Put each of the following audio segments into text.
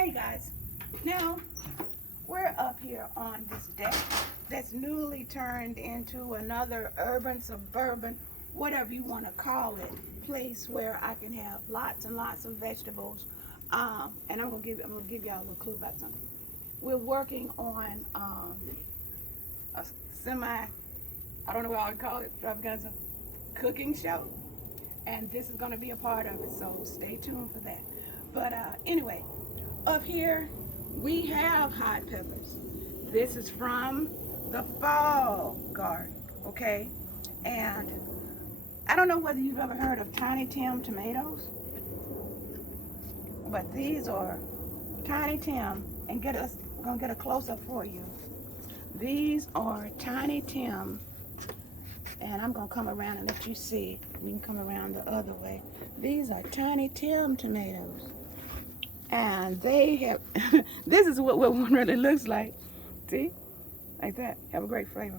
Hey guys, now we're up here on this deck that's newly turned into another urban, suburban, whatever you want to call it, place where I can have lots and lots of vegetables. And I'm gonna give y'all a little clue about something. We're working on a semi, I don't know what I would call it, extravaganza cooking show, and this is gonna be a part of it. So stay tuned for that. But anyway. Up here, we have hot peppers. This is from the fall garden, okay? And I don't know whether you've ever heard of Tiny Tim tomatoes, but these are Tiny Tim, and we're gonna get a close-up for you. These are Tiny Tim, and I'm gonna come around and let you see. You can come around the other way. These are Tiny Tim tomatoes. And they have, this is what one really looks like. See? Like that. Have a great flavor.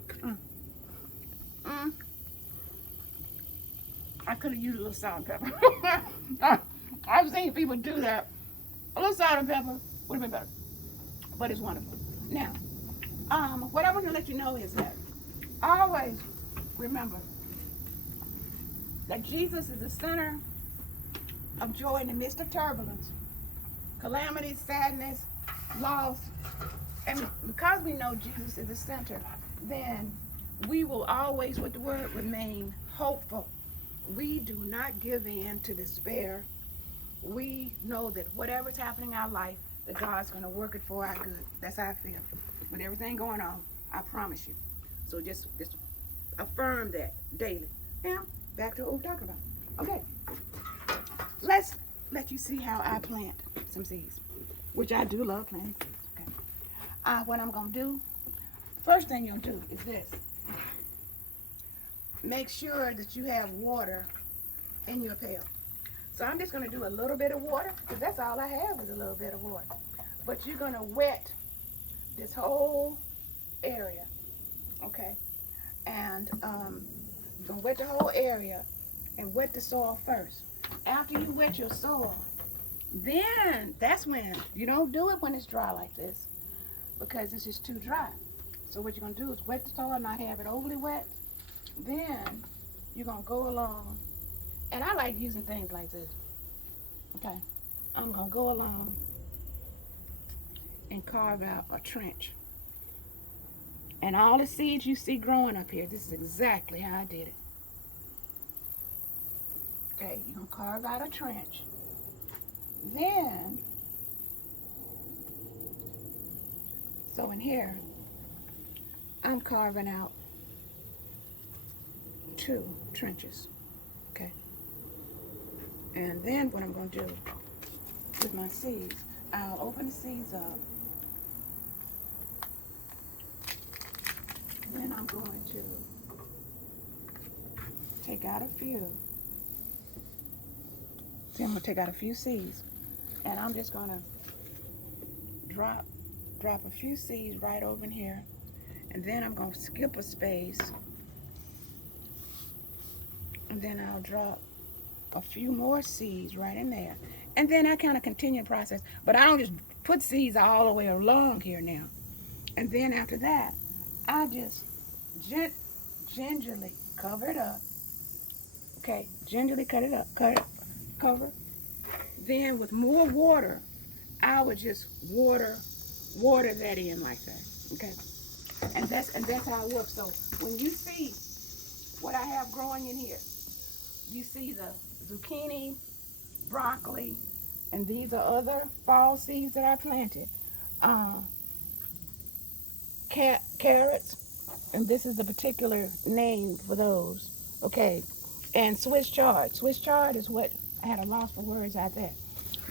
I could have used a little salt and pepper. I've seen people do that. A little salt and pepper would have been better. But it's wonderful. Now, what I want to let you know is that always remember that Jesus is the center of joy in the midst of turbulence, calamity, sadness, loss. And because we know Jesus is the center, then we will always, with the word, remain hopeful. We do not give in to despair. We know that whatever's happening in our life, that God's going to work it for our good. That's how I feel. With everything going on, I promise you. So just affirm that daily. Now, back to what we're talking about. Okay. Let's let you see how I plant some seeds, which I do love planting seeds. Okay. What I'm going to do, first thing you'll do is this. Make sure that you have water in your pail. So I'm just going to do a little bit of water, because that's all I have is a little bit of water. But you're going to wet this whole area, okay? And you're going to wet the whole area and wet the soil first. After you wet your soil, then that's when, you don't do it when it's dry like this, because it's just too dry. So what you're going to do is wet the soil, not have it overly wet. Then you're going to go along, and I like using things like this. Okay, I'm going to go along and carve out a trench. And all the seeds you see growing up here, this is exactly how I did it. Okay, you're going to carve out a trench. Then, so in here, I'm carving out 2 trenches, okay? And then what I'm going to do with my seeds, I'll open the seeds up. Then I'm going to take out a few. See, I'm going to take out a few seeds. And I'm just going to drop a few seeds right over in here. And then I'm going to skip a space. And then I'll drop a few more seeds right in there. And then I kind of continue the process. But I don't just put seeds all the way along here now. And then after that, I just gingerly cover it up. Okay, gingerly cut it up, cover. Then with more water, I would just water that in like that. Okay, and that's how it works. So when you see what I have growing in here, you see the zucchini, broccoli, and these are other fall seeds that I planted. Carrots, and this is the particular name for those. Okay, and Swiss chard. Swiss chard is what I had a loss for words out there.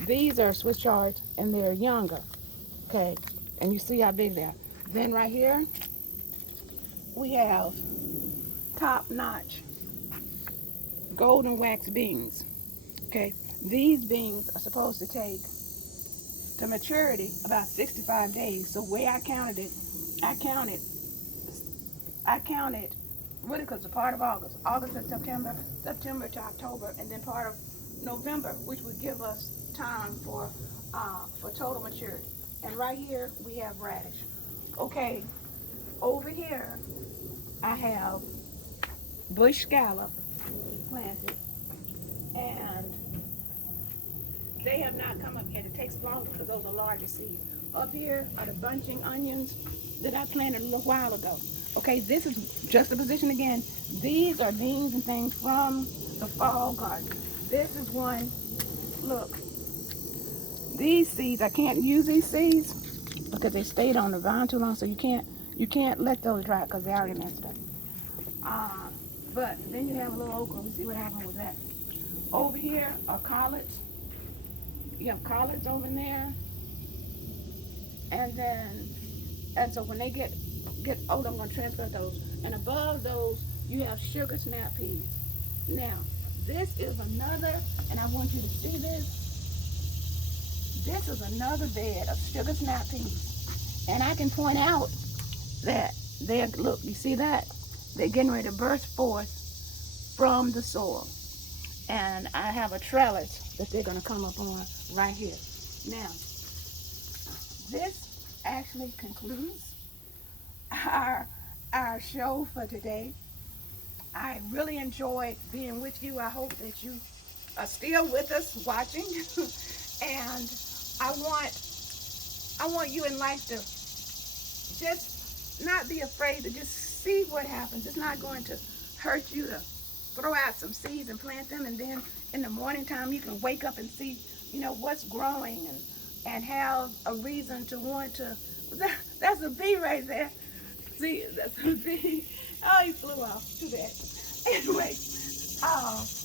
These are Swiss chards, and they're younger. Okay, and you see how big they are. Then right here, we have top-notch golden wax beans. Okay, these beans are supposed to take to maturity about 65 days. So the way I counted, really, because it's part of August to September to October, and then part of November, which would give us time for total maturity. And right here we have radish. Okay, over here I have bush scallop planted, and they have not come up yet. It takes longer because those are larger seeds. Up here are the bunching onions that I planted a little while ago. Okay, this is juxtaposition again. These are beans and things from the fall garden. This is one, look, these seeds, I can't use these seeds because they stayed on the vine too long, so you can't let those dry because they already messed up. But then you have a little okra. We see what happened with that. Over here are collards. You have collards over there, and so when they get older, I'm going to transfer those. And above those, you have sugar snap peas. Now, this is another, and I want you to see this. This is another bed of sugar snap peas, and I can point out that look, you see that? They're getting ready to burst forth from the soil. And I have a trellis that they're going to come up on right here. Now, this actually concludes our show for today. I really enjoyed being with you. I hope that you are still with us watching. And I want you in life to just not be afraid to just see what happens. It's not going to hurt you to throw out some seeds and plant them, and then in the morning time you can wake up and see, what's growing, and have a reason to want to. That's a bee right there. See, that's a bee. Oh, he flew off. Too bad. Anyway,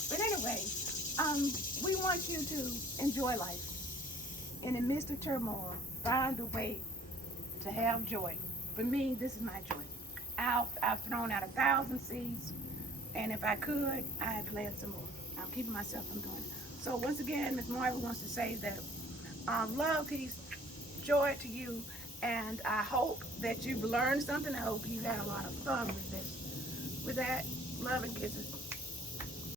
but anyway, we want you to enjoy life. And in the midst of turmoil, find a way to have joy. For me, this is my joy. I've thrown out 1,000 seeds, and if I could, I'd plant some more. I'm keeping myself from doing it. So once again, Miss Marva wants to say that love, peace, joy to you, and I hope that you've learned something. I hope you had a lot of fun with this. With that, love and kisses.